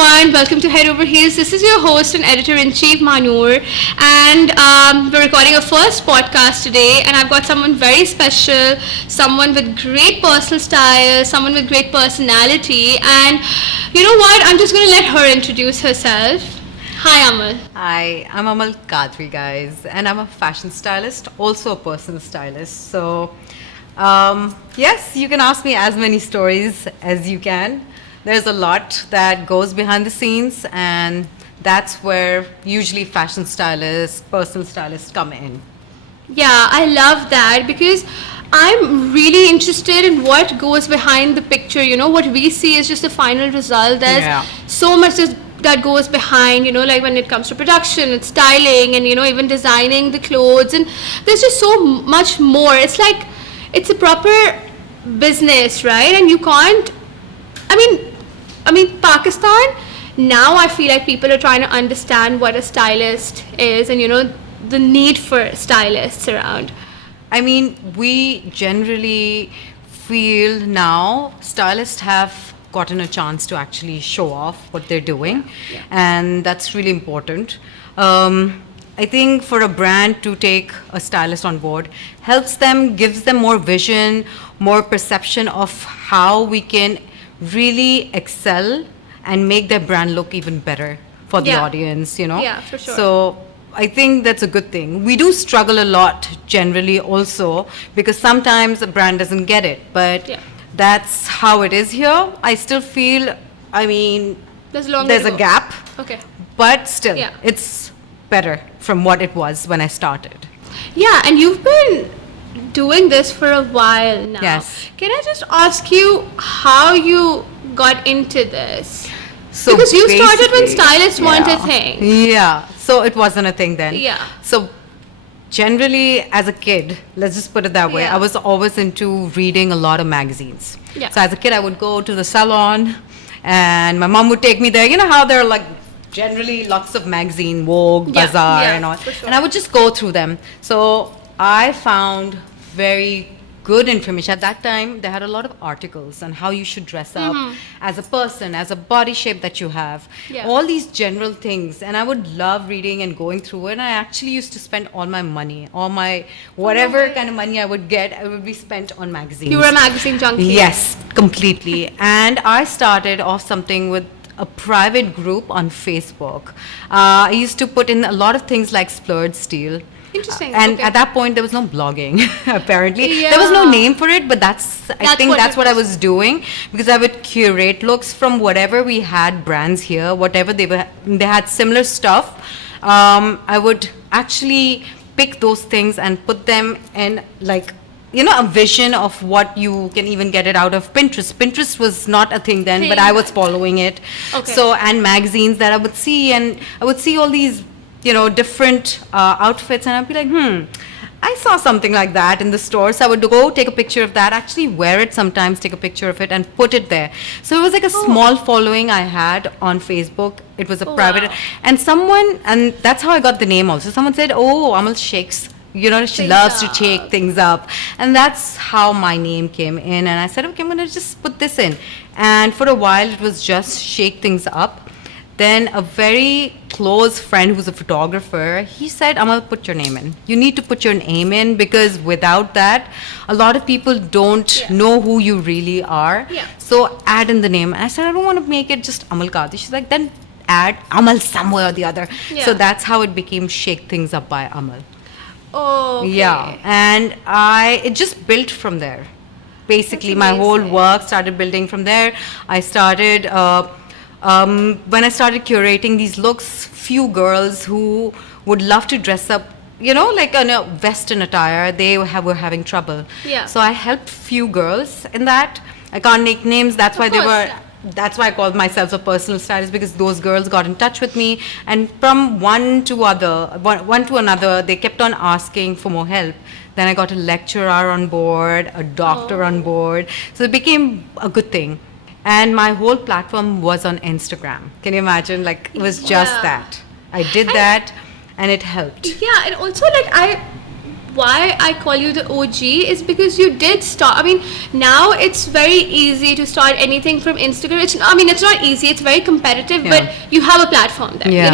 everyone, welcome to Head Over Heels. This is your host and editor-in-chief Mahnoor, and we're recording our first podcast today, and I've got someone very special, someone with great personal style, someone with great personality, and you know what, I'm just going to let her introduce herself. Hi Amal. Hi, I'm Amal Qadri, guys, and I'm a fashion stylist, also a personal stylist. So, yes, you can ask me as many stories as you can. There's a lot that goes behind the scenes, and that's where usually fashion stylists, personal stylists come in. Yeah, I love that because I'm really interested in what goes behind the picture. You know, what we see is just the final result. There's so much that goes behind, you know, like when it comes to production and styling and, you know, even designing the clothes. And there's just so much more. It's like, it's a proper business, right? And you can't, I mean, Pakistan, now I feel like people are trying to understand what a stylist is and, you know, the need for stylists around. I mean, we generally feel now stylists have gotten a chance to actually show off what they're doing, and that's really important. I think for a brand to take a stylist on board helps them, gives them more vision, more perception of how we can really excel and make their brand look even better for the audience, you know. Yeah, for sure. So I think that's a good thing. We do struggle a lot generally also because sometimes a brand doesn't get it, but that's how it is here. I still feel, I mean, there's a gap, but still it's better from what it was when I started. Yeah, and you've been doing this for a while now. Yes. Can I just ask you how you got into this? So because you started when stylists weren't a thing. Yeah. So it wasn't a thing then. Yeah. So generally as a kid, let's just put it that way, I was always into reading a lot of magazines. Yeah. So as a kid, I would go to the salon and my mom would take me there. You know how there are like generally lots of magazine, Vogue, Bazaar and all. For sure. And I would just go through them. So I found very good information. At that time, they had a lot of articles on how you should dress up as a person, as a body shape that you have, all these general things. And I would love reading and going through it. And I actually used to spend all my money, all my whatever kind of money I would get, I would be spent on magazines. You were a magazine junkie. Yes, completely. And I started off something with a private group on Facebook. I used to put in a lot of things like splurge steal. Interesting. And at that point, there was no blogging, apparently. There was no name for it, but I think that's what I was doing, because I would curate looks from whatever we had brands here, whatever they had similar stuff. I would actually pick those things and put them in, like, you know, a vision of what you can even get it out of Pinterest. Pinterest was not a thing then, but I was following it. So, and magazines that I would see, and I would see all these, you know, different outfits, and I'd be like, I saw something like that in the store. So I would go take a picture of that, actually wear it sometimes, take a picture of it and put it there. So it was like a small following I had on Facebook. It was a private, and that's how I got the name also. Someone said, oh, Amal shakes, you know, she loves to shake things up. And that's how my name came in. And I said, okay, I'm going to just put this in. And for a while, it was just shake things up. Then a very close friend who's a photographer, he said, Amal, put your name in. You need to put your name in, because without that, a lot of people don't know who you really are. So add in the name. And I said, I don't want to make it just Amal Qadri. She's like, then add Amal somewhere or the other. So that's how it became Shake Things Up by Amal. Oh, okay. Yeah. And it just built from there. Basically, my whole work started building from there. I started... when I started curating these looks, few girls who would love to dress up, you know, like in a Western attire, they were having trouble. So I helped few girls in that. I can't make names. That's why that's why I called myself a personal stylist, because those girls got in touch with me, and from one to another, they kept on asking for more help. Then I got a lecturer on board, a doctor on board. So it became a good thing. And my whole platform was on Instagram. Can you imagine? Like, it was just that. I did that, and it helped. Yeah, and also, like, why I call you the OG is because you did start. I mean, now it's very easy to start anything from Instagram. It's not easy. It's very competitive, but you have a platform there.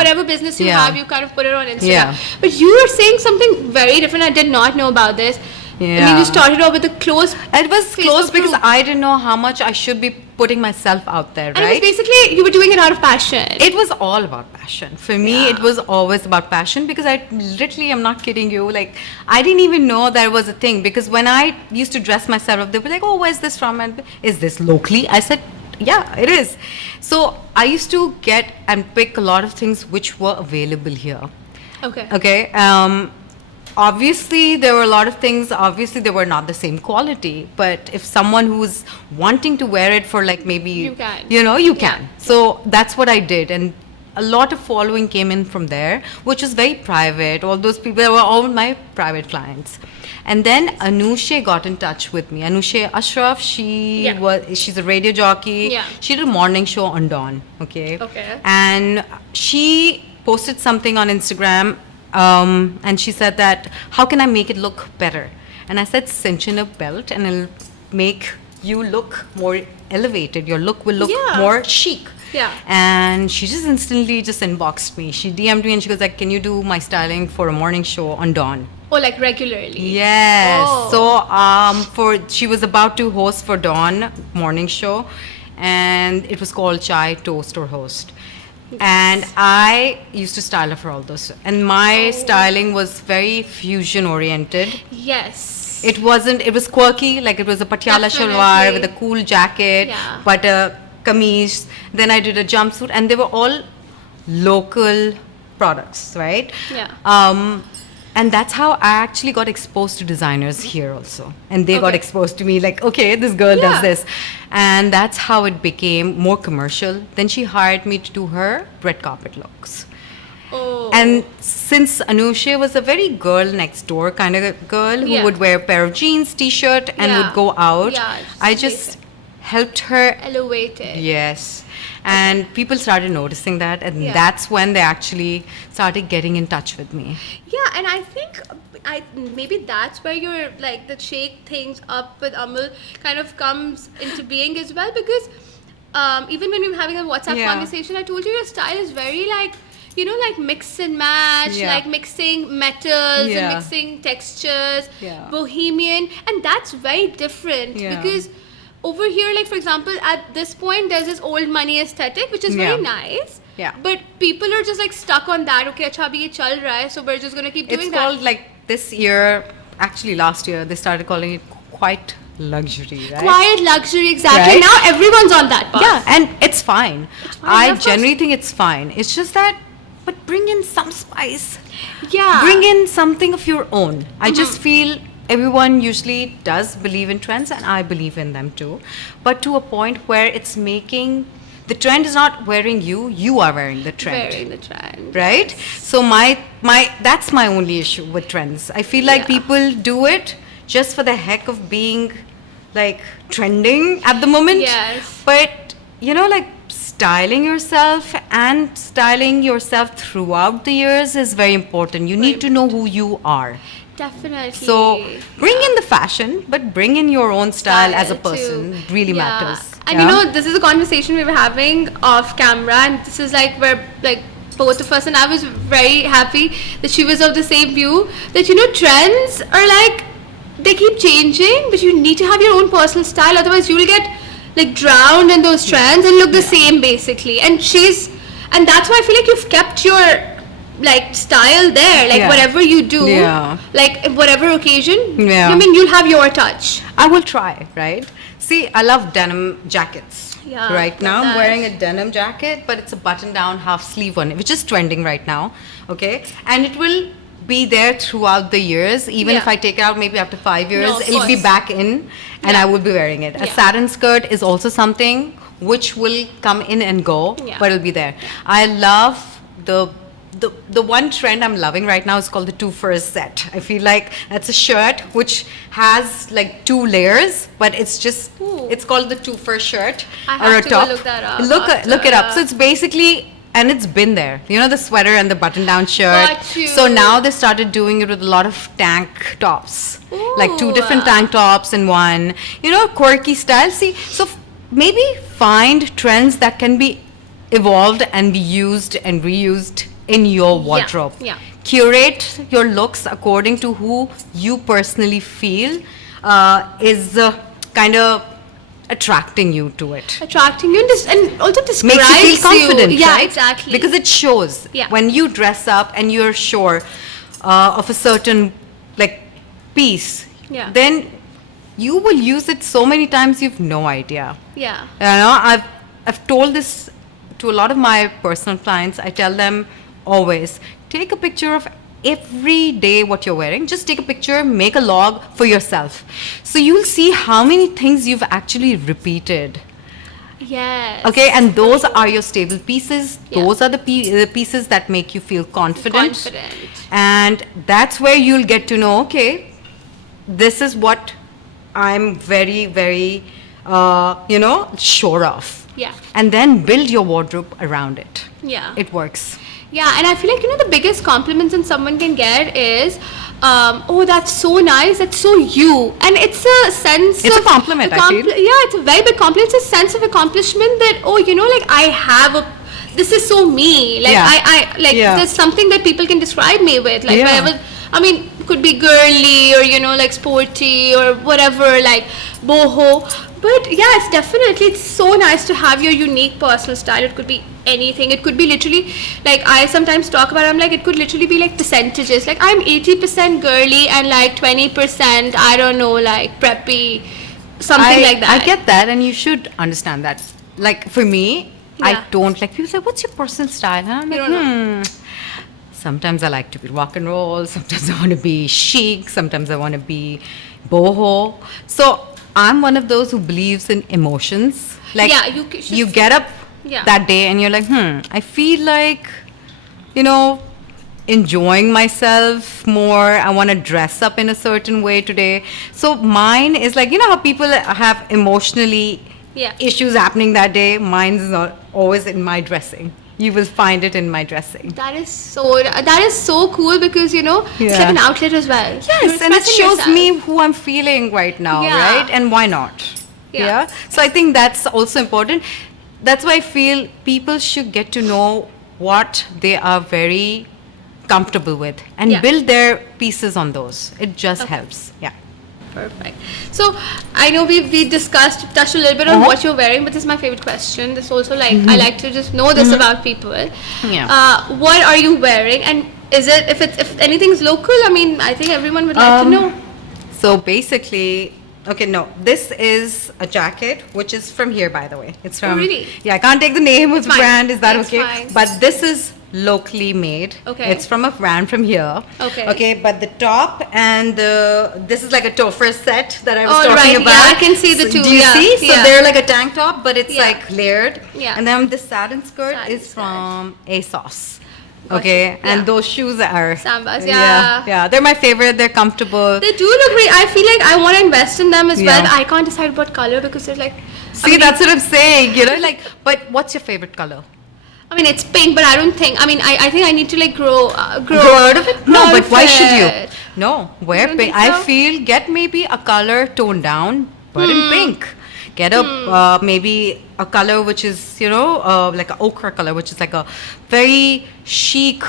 Whatever business you have, you kind of put it on Instagram. But you were saying something very different. I did not know about this. I mean, you started off with a close. It was close because I didn't know how much I should be putting myself out there, right? And it was basically, you were doing it out of passion. It was all about passion. For me, it was always about passion because I literally, I'm not kidding you, like, I didn't even know there was a thing, because when I used to dress myself up, they were like, oh, where's this from? And is this locally? I said, yeah, it is. So I used to get and pick a lot of things which were available here. Okay. Obviously, there were a lot of things, obviously they were not the same quality, but if someone who's wanting to wear it for like maybe, you can. So that's what I did. And a lot of following came in from there, which was very private. All those people were all my private clients. And then Anushe got in touch with me. Anushe Ashraf, she's a radio jockey. Yeah. She did a morning show on Dawn. Okay. And she posted something on Instagram. And she said that, how can I make it look better? And I said, cinch in a belt and it'll make you look more elevated. Your look will look more chic. And she just instantly just inboxed me. She DM'd me and she goes like, can you do my styling for a morning show on Dawn? Oh, like regularly? Yes. So she was about to host for Dawn morning show, and it was called Chai Toast or Host. And I used to style her for all those. And my styling was very fusion oriented. Yes. It was quirky, like it was a patiala shalwar with a cool jacket, but a kameez. Then I did a jumpsuit, and they were all local products, right? And that's how I actually got exposed to designers here also. And they got exposed to me like, okay, this girl does this. And that's how it became more commercial. Then she hired me to do her red carpet looks. And since Anushe was a very girl next door kind of a girl who would wear a pair of jeans, t-shirt and would go out, I just helped her elevate it. Yes. And people started noticing that, and that's when they actually started getting in touch with me. Yeah, and I think maybe that's where your like the shake things up with Amal kind of comes into being as well, because even when we were having a WhatsApp conversation, I told you your style is very like, like mix and match, like mixing metals and mixing textures, bohemian, and that's very different because over here, like for example, at this point, there's this old money aesthetic, which is very nice. But people are just like stuck on that. Okay, acha abhi ye chal raha hai, so we're just gonna keep doing that. It's called like this year, actually last year, they started calling it quiet luxury, right? Quiet luxury, exactly. Right? Now everyone's on that path. Yeah, and it's fine. I generally think it's fine. It's just that, but bring in some spice. Yeah. Bring in something of your own. I just feel everyone usually does believe in trends, and I believe in them too. But to a point where it's making, the trend is not wearing you, you are wearing the trend. Wearing the trend. Right? Yes. So that's my only issue with trends. I feel like people do it just for the heck of being like trending at the moment. Yes. But like styling yourself and styling yourself throughout the years is very important. You need to know who you are. Definitely. So bring in the fashion, but bring in your own style as a person. It really matters. And this is a conversation we were having off camera, and this is like where like both of us, and I was very happy that she was of the same view that trends are like they keep changing, but you need to have your own personal style, otherwise you will get like drowned in those trends and look the same basically. And that's why I feel like you've kept your like style there, like whatever you do, like whatever occasion, I mean you'll have your touch. I will try, right? See, I love denim jackets. Right now I'm wearing a denim jacket, but it's a button down half sleeve one, which is trending right now. Okay, and it will be there throughout the years. Even if I take it out maybe after 5 years, it'll be back in, and I will be wearing it. A satin skirt is also something which will come in and go, but it'll be there. I love the one trend I'm loving right now is called the two furs set. I feel like that's a shirt which has like 2 layers, but it's called the two fur shirt or a top. Look that up. Look it up. So it's basically and it's been there. You know, the sweater and the button-down shirt. Got you. So now they started doing it with a lot of tank tops. Ooh. Like 2 different tank tops in one. You know, quirky style. See, so maybe find trends that can be evolved and be used and reused in your wardrobe. Yeah. Curate your looks according to who you personally feel is kind of attracting you to it. Attracting you and also describes Makes you feel confident, you. Yeah, right? exactly. Because it shows. Yeah. When you dress up and you're sure of a certain like piece, then you will use it so many times you've no idea. Yeah. You know, I've told this to a lot of my personal clients. I tell them always, take a picture of every day what you're wearing. Just take a picture, make a log for yourself. So you'll see how many things you've actually repeated. Yes. Okay, and those are your stable pieces. Those are the pieces that make you feel confident. And that's where you'll get to know, okay, this is what I'm very, very, sure of. Yeah. And then build your wardrobe around it. Yeah. It works. Yeah, and I feel like, the biggest compliments that someone can get is, oh, that's so nice, that's so you. And it's a sense It's a compliment, I feel. Yeah, it's a very big compliment. It's a sense of accomplishment that, I have this is so me. Like, there's something that people can describe me with. Like, wherever, could be girly or, like sporty or whatever, like boho. But yeah, it's so nice to have your unique personal style. It could be anything. It could be literally, like I sometimes talk about, I'm like, it could literally be like percentages. Like I'm 80% girly and like 20%, I don't know, like preppy, something like that. I get that, and you should understand that. Like for me, I don't like, people say, what's your personal style? And I'm like, sometimes I like to be rock and roll. Sometimes I want to be chic. Sometimes I want to be boho. So I'm one of those who believes in emotions. Like you get up that day and you're like, I feel like, enjoying myself more. I want to dress up in a certain way today. So mine is like, how people have emotionally issues happening that day. Mine is not always in my dressing. You will find it in my dressing. That is so cool because, it's like an outlet as well. Yes, and it shows me who I'm feeling right now, right? And why not? Yeah. So I think that's also important. That's why I feel people should get to know what they are very comfortable with and build their pieces on those. It just helps. Yeah. Perfect. So I know we touched a little bit on what you're wearing, but this is my favorite question. This also I like to just know this about people. Yeah. What are you wearing, and is it if anything's local? I think everyone would like to know. So basically, this is a jacket which is from here, by the way. It's from. Oh, really? Yeah, I can't take the name of the brand. Is that okay? Fine. But this is locally made. Okay. It's from a brand from here. Okay. But the top and this is like a topper set that I was talking about. Yeah, I can see the two. Do you see? So they're like a tank top, but it's like layered. Yeah. And then the satin skirt is from ASOS. Okay, and those shoes are Sambas, yeah, they're my favorite. They're comfortable. They do look great. I feel like I want to invest in them as well. But I can't decide what color because they're like. That's what I'm saying. Like, but what's your favorite color? It's pink, but I don't think. I think I need to grow out of it. No, but why should you? No, wear pink. So? I feel get maybe a color toned down, but in pink. Get a maybe a color which is like an ochre color, which is like a very chic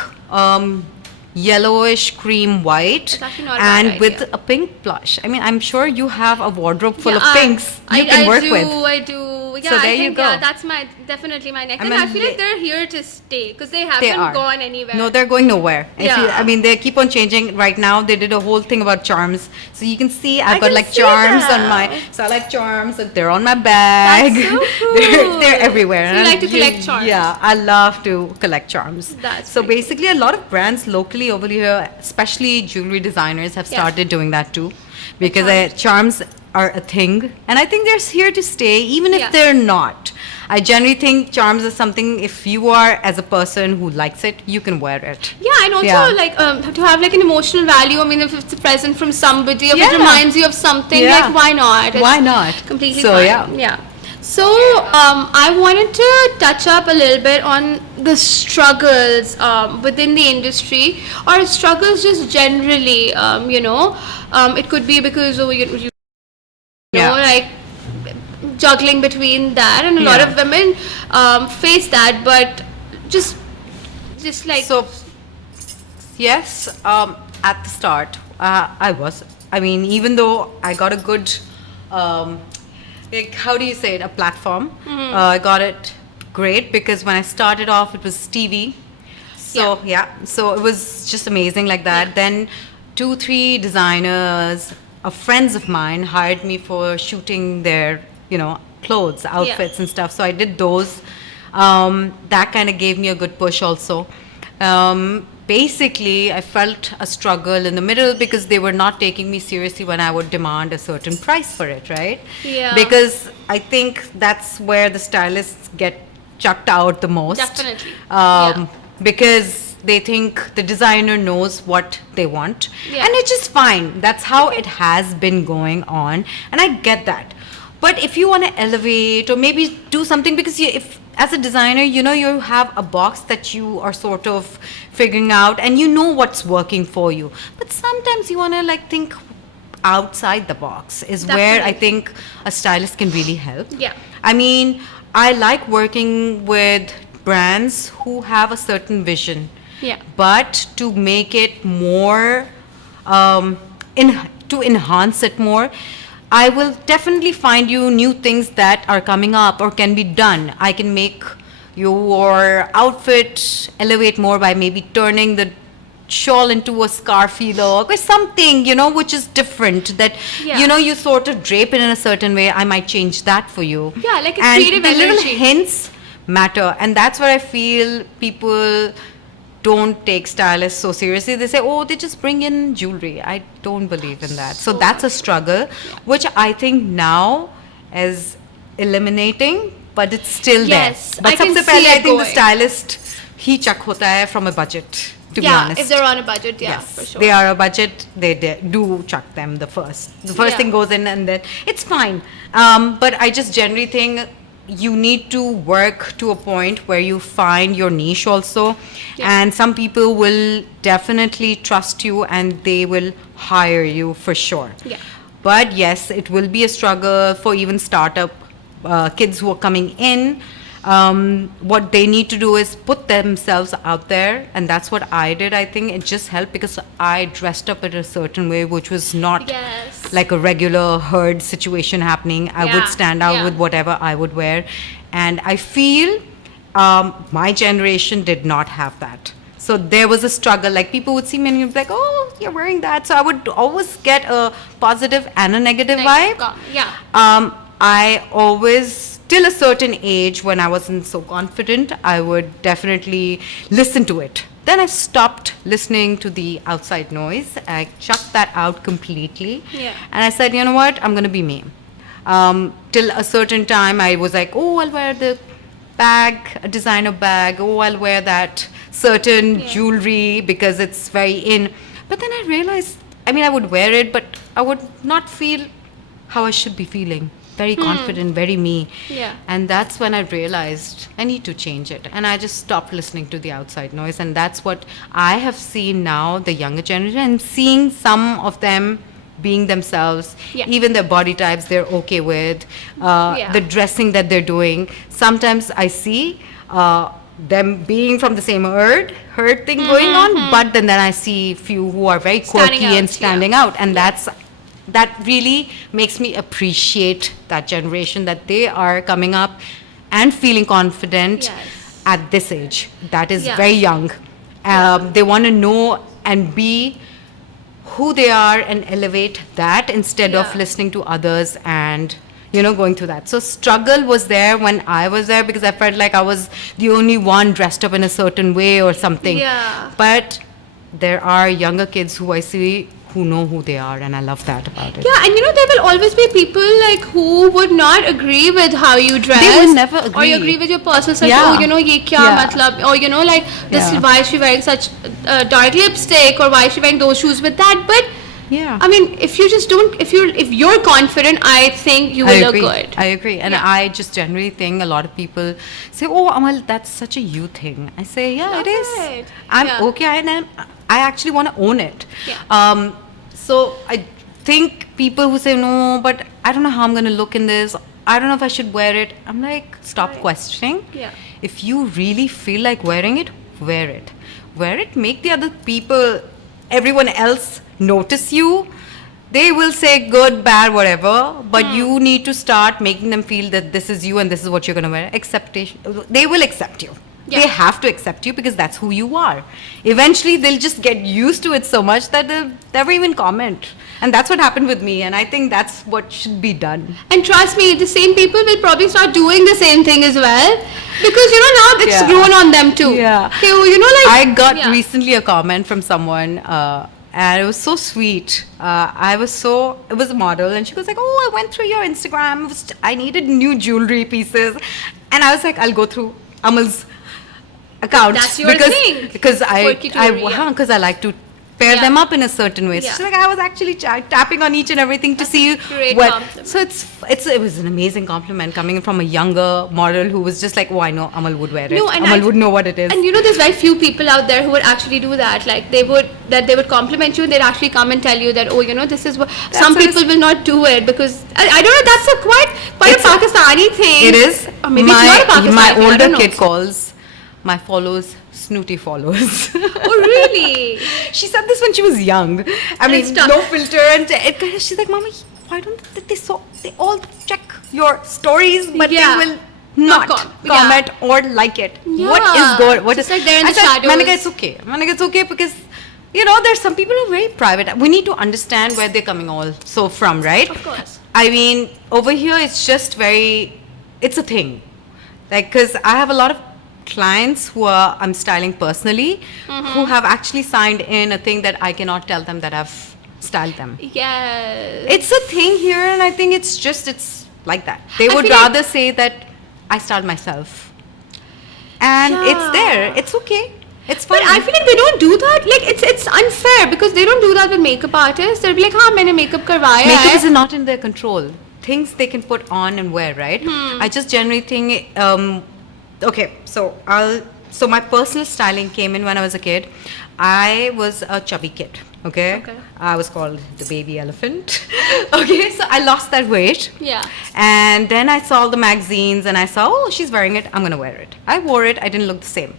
yellowish cream white, and with a pink blush. I'm sure you have a wardrobe full of pinks you can work with. I do. Yeah, so there you go. Yeah, that's definitely my next. And I feel like they're here to stay because they haven't gone anywhere. No, they're going nowhere. They keep on changing. Right now, they did a whole thing about charms. So you can see I've got like charms on my. So I like charms. They're on my bag. That's so cool. they're everywhere. So you like to collect charms? Yeah, I love to collect charms. That's so basically, a lot of brands locally over here, especially jewelry designers, have started doing that too, because charms are a thing, and I think they're here to stay, even if they're not. I generally think charms is something, if you are as a person who likes it, you can wear it. Yeah, and also to have like an emotional value. If it's a present from somebody, if it reminds you of something, like why not? Why not? Completely so fine. Yeah. So, I wanted to touch up a little bit on the struggles within the industry, or struggles just generally. It could be because you know, like juggling between that, and a lot of women face that. But just like so, yes. At the start, I mean, even though I got a good. Like, how do you say it, a platform. I got it great because when I started off it was TV, so it was just amazing like that. Then 2-3 designers, friends of mine, hired me for shooting their clothes, outfits and stuff, so I did those. That kind of gave me a good push also. Basically, I felt a struggle in the middle because they were not taking me seriously when I would demand a certain price for it, right? Yeah. Because I think that's where the stylists get chucked out the most. Definitely. Because they think the designer knows what they want. Yeah. And it's just fine. That's how it has been going on. And I get that. But if you want to elevate or maybe do something, because if as a designer, you have a box that you are sort of figuring out and you know what's working for you. But sometimes you want to like think outside the box is Definitely. where I think a stylist can really help. Yeah. I mean, I like working with brands who have a certain vision. Yeah. But to make it more, to enhance it more, I will definitely find you new things that are coming up or can be done. I can make your outfit elevate more by maybe turning the shawl into a scarfy look or something, which is different that, you sort of drape it in a certain way. I might change that for you. Yeah, like a and creative the energy. little hints matter. And that's where I feel people don't take stylists so seriously. They say, oh, they just bring in jewelry. I don't believe in that. So that's a struggle, which I think now is eliminating, but it's still there. But सबसे पहले I think the stylist ही चक होता है from a budget, to be honest. If they're on a budget, for sure. They are a budget, they do chuck them the first. The first thing goes in and then it's fine. But I just generally think you need to work to a point where you find your niche also. And some people will definitely trust you and they will hire you for sure. But yes, it will be a struggle for even startup kids who are coming in. What they need to do is put themselves out there, and that's what I did. I think it just helped because I dressed up in a certain way which was not like a regular herd situation happening. I would stand out with whatever I would wear, and I feel my generation did not have that. So there was a struggle. Like people would see me and you'd be like, oh, you're wearing that. So I would always get a positive and a negative vibe. I always, till a certain age when I wasn't so confident, I would definitely listen to it. Then I stopped listening to the outside noise. I chucked that out completely. And I said, you know what, I'm going to be me. Till a certain time, I was like, oh, I'll wear the bag, a designer bag. Oh, I'll wear that certain jewelry because it's very in. But then I realized, I mean, I would wear it, but I would not feel how I should be feeling. Very confident, very me. And that's when I realized I need to change it. And I just stopped listening to the outside noise. And that's what I have seen now, the younger generation, and seeing some of them being themselves, even their body types they're okay with, the dressing that they're doing. Sometimes I see them being from the same herd thing going on, but then I see few who are very quirky and standing out. And that really makes me appreciate that generation, that they are coming up and feeling confident at this age. That is very young. They want to know and be who they are and elevate that instead of listening to others and, you know, going through that. So struggle was there when I was there because I felt like I was the only one dressed up in a certain way or something. But there are younger kids who I see who know who they are, and I love that about it. And you know, there will always be people like who would not agree with how you dress. They will never agree. Or you agree with your personal style. Oh, you know, ye kya matlab? Or you know, like this, why is she wearing such dark lipstick? Or why is she wearing those shoes with that? But Yeah. I mean, if you just don't, if you're confident, I think you will look good. I agree. And I just generally think a lot of people say, oh, Amal, that's such a you thing. I say, yeah, it is. I'm okay. I actually want to own it. Yeah. So I think people who say, no, but I don't know how I'm going to look in this. I don't know if I should wear it. I'm like, stop questioning. Yeah. If you really feel like wearing it, wear it. Wear it. Make the other people, everyone else notice you. They will say good, bad, whatever, but you need to start making them feel that this is you and this is what you're going to wear. Acceptation. They will accept you. Yeah. They have to accept you because that's who you are. Eventually, they'll just get used to it so much that they'll never even comment. And that's what happened with me, and I think that's what should be done. And trust me, the same people will probably start doing the same thing as well, because now it's grown on them too. Yeah. Okay, I got recently a comment from someone, and it was so sweet. It was a model, and she was like, oh, I went through your Instagram. I needed new jewelry pieces, and I was like, I'll go through Amal's account. That's your thing. Because I like to pair them up in a certain way. So she's like, I was actually tapping on each and everything to see what. Compliment. So it was an amazing compliment coming from a younger model who was just like, oh, I know Amal would wear it. No, Amal would know what it is. And there's very few people out there who would actually do that. Like they would compliment you and they'd actually come and tell you that, oh, this is what. Some people will not do it because I don't know. That's quite a Pakistani thing. It is. Or maybe it's not a Pakistani my thing. older kid calls my followers snooty followers. Oh, really? She said this when she was young. I mean, no filter, and she's like, Mama, why don't they all check your stories, but they will not comment or like it. Yeah. What is good? What is like they're in the shadows. Manika, it's okay. It's okay because there's some people who are very private. We need to understand where they're coming also from, right? Of course. I mean, over here it's just it's a thing. Like, because I have a lot of clients who I'm styling personally, who have actually signed in a thing that I cannot tell them that I've styled them. Yes. It's a thing here, and I think it's like that. They would rather say that I styled myself. And it's there. It's okay. It's fine. But I feel like they don't do that. Like, it's unfair because they don't do that with makeup artists. They'll be like, maine makeup karwaya hai. Makeup is not in their control. Things they can put on and wear, right? I just generally think... okay, so my personal styling came in when I was a kid. I was a chubby kid, okay? I was called the baby elephant. Okay, so I lost that weight. Yeah. And then I saw the magazines and I saw, oh, she's wearing it, I'm gonna wear it. I wore it, I didn't look the same.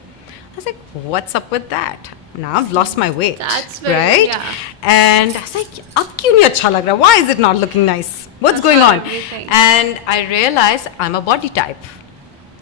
I was like, what's up with that? Now I've lost my weight. That's very, right? Yeah. And I was like, ab kyun nahi acha lag raha? Why is it not looking nice? What's going on? And I realized I'm a body type.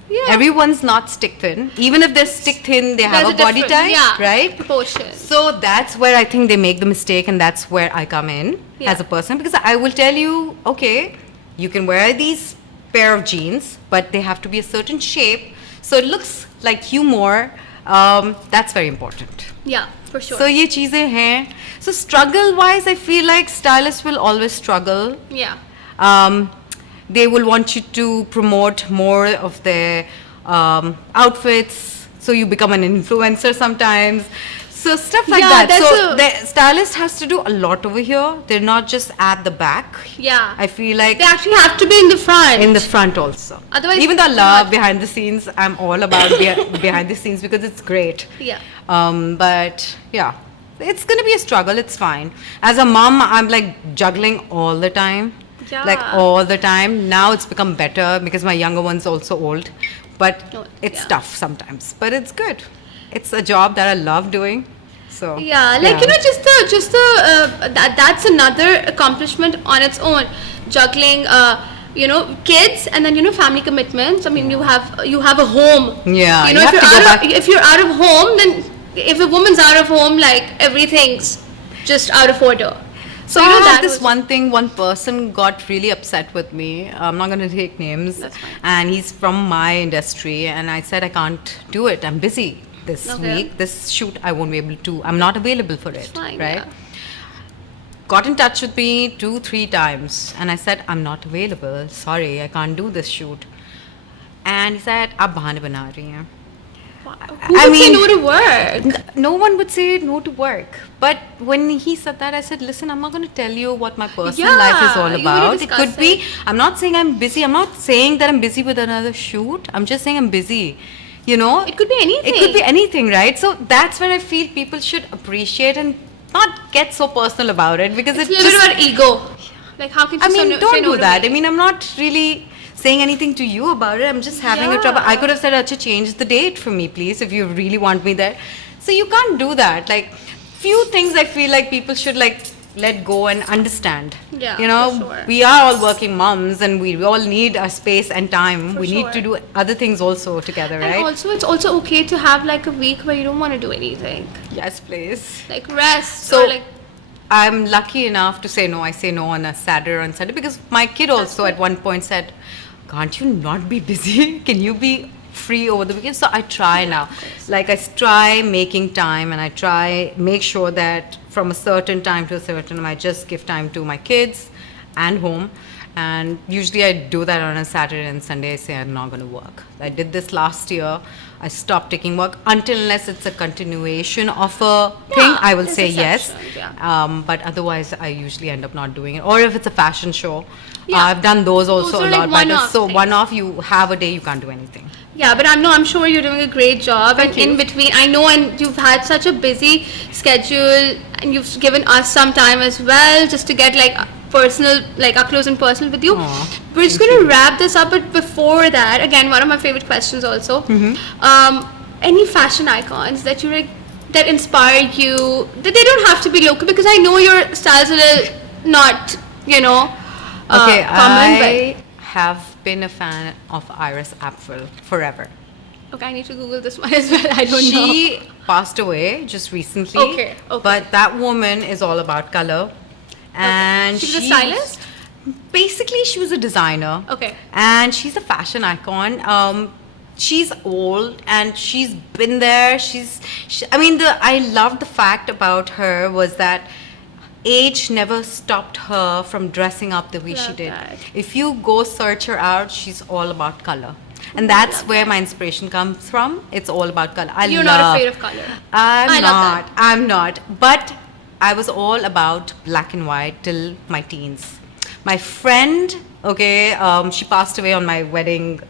Yeah. Everyone's not stick thin. Even if they're stick thin, they have a body type, right? Proportion. So that's where I think they make the mistake, and that's where I come in as a person, because I will tell you, okay, you can wear these pair of jeans, but they have to be a certain shape, so it looks like you more. That's very important. Yeah, for sure. So ye cheezein hain. So struggle wise, I feel like stylists will always struggle. Yeah. They will want you to promote more of their outfits, so you become an influencer sometimes. So stuff like that. So the stylist has to do a lot over here. They're not just at the back. Yeah. I feel like they actually have to be in the front. In the front also. Otherwise, even though I love behind the scenes, I'm all about behind the scenes because it's great. Yeah. But yeah, it's gonna be a struggle. It's fine. As a mom, I'm like juggling all the time. Yeah. Like all the time. Now it's become better because my younger one's also old, but it's tough sometimes. But it's good. It's a job that I love doing. So yeah, like that's another accomplishment on its own. Juggling, kids and then family commitments. I mean, you have a home. Yeah. If you're out of home, then if a woman's out of home, like everything's just out of order. So I have this one person got really upset with me. I'm not going to take names. That's fine. And he's from my industry, and I said I can't do it. I'm busy this week. This shoot I won't be able to. I'm not available for it. Fine, right? Yeah. Got in touch with me 2-3 times, and I said I'm not available. Sorry, I can't do this shoot. And he said, "Aap bahane bana rahi hain." Who would say no to work? No one would say no to work. But when he said that, I said, listen, I'm not going to tell you what my personal life is all about. It could be, I'm not saying I'm busy. I'm not saying that I'm busy with another shoot. I'm just saying I'm busy. You know? It could be anything. It could be anything, right? So that's where I feel people should appreciate and not get so personal about it, because it's a little bit about ego. Like, how can you don't do that. I mean, I'm not really saying anything to you about it. I'm just having a trouble. I could have said, Acha, change the date for me, please, if you really want me there. So you can't do that. Like, few things I feel like people should like let go and understand. Yeah, you know, for sure. We are all working moms and we all need our space and time. For we need to do other things also together, right? And also, it's also okay to have like a week where you don't want to do anything. Yes, please. Like rest. So, or like, I'm lucky enough to say no. I say no on a Saturday or on Sunday, because my kid also at one point said, can't you not be busy? Can you be free over the weekend? So I try now. Like, I try making time, and I try make sure that from a certain time to a certain time, I just give time to my kids and home. And usually I do that on a Saturday and Sunday. I say I'm not going to work. I did this last year. I stopped taking work unless it's a continuation of a thing. I will say yes. Yeah. But otherwise, I usually end up not doing it. Or if it's a fashion show, I've done those also a lot. One off, you have a day you can't do anything. Yeah, but I'm sure you're doing a great job. Thank you. In between, I know, and you've had such a busy schedule, and you've given us some time as well, just to get like personal, like up close and personal with you. Aww, we're just going to wrap this up, but before that, again, one of my favorite questions also. Any fashion icons that you like, that inspire you? That they don't have to be local, because I know your style's a little not, common. I have been a fan of Iris Apfel forever. Okay, I need to Google this one as well. I don't know. She passed away just recently. Okay. But that woman is all about color. And she was a stylist? Basically, she was a designer. Okay. And she's a fashion icon. She's old and she's been there. I loved the fact about her was that age never stopped her from dressing up the way she did. That. If you go search her out, she's all about color. And that's where my inspiration comes from. It's all about color. You're not afraid of color. I'm not. But I was all about black and white till my teens. My friend, she passed away on my wedding.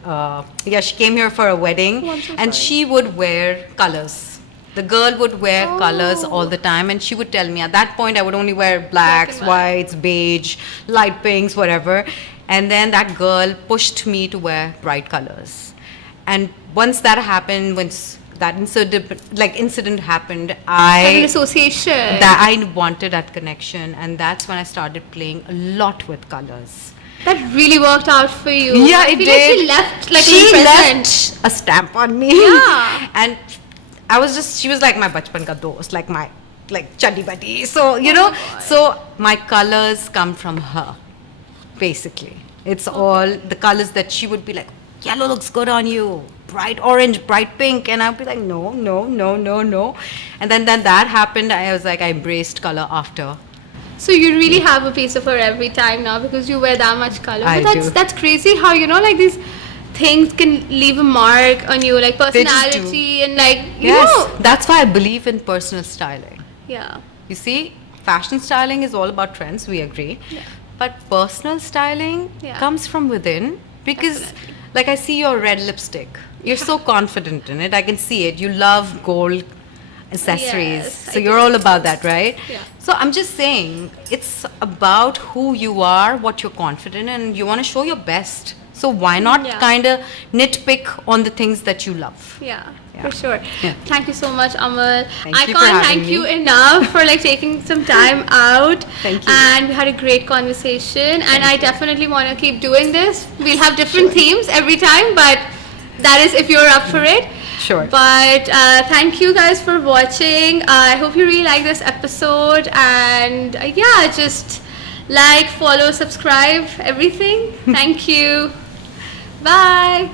She came here for a wedding. And she would wear colors. The girl would wear colors all the time, and she would tell me, at that point I would only wear blacks, whites, beige, light pinks, whatever. And then that girl pushed me to wear bright colors. And once that happened, once that incident happened, an association. That I wanted that connection, and that's when I started playing a lot with colors. That really worked out for you. Yeah, it did. Like she left a stamp on me. Yeah. And she was like my bachpan ka dost, like my chuddy buddy. So, so my colors come from her, basically. It's all the colors that she would be like, yellow looks good on you, bright orange, bright pink. And I'd be like, no. And then that happened. I was like, I embraced color after. So you really have a piece of her every time now, because you wear that much color. That's crazy how, these things can leave a mark on you, like personality and that's why I believe in personal styling. Yeah. You see, fashion styling is all about trends, we agree. Yeah. But personal styling comes from within, because like I see your red lipstick. You're so confident in it. I can see it. You love gold accessories. Yes, so you're all about that, right? Yeah. So I'm just saying, it's about who you are, what you're confident in, and you want to show your best. So why not kind of nitpick on the things that you love? Yeah, for sure. Yeah. Thank you so much, Amal. I can't thank you enough for taking some time out. Thank you. And we had a great conversation. And I definitely want to keep doing this. We'll have different themes every time, but that is if you're up for it. Sure. But thank you guys for watching. I hope you really like this episode. And just like, follow, subscribe, everything. Thank you. Bye.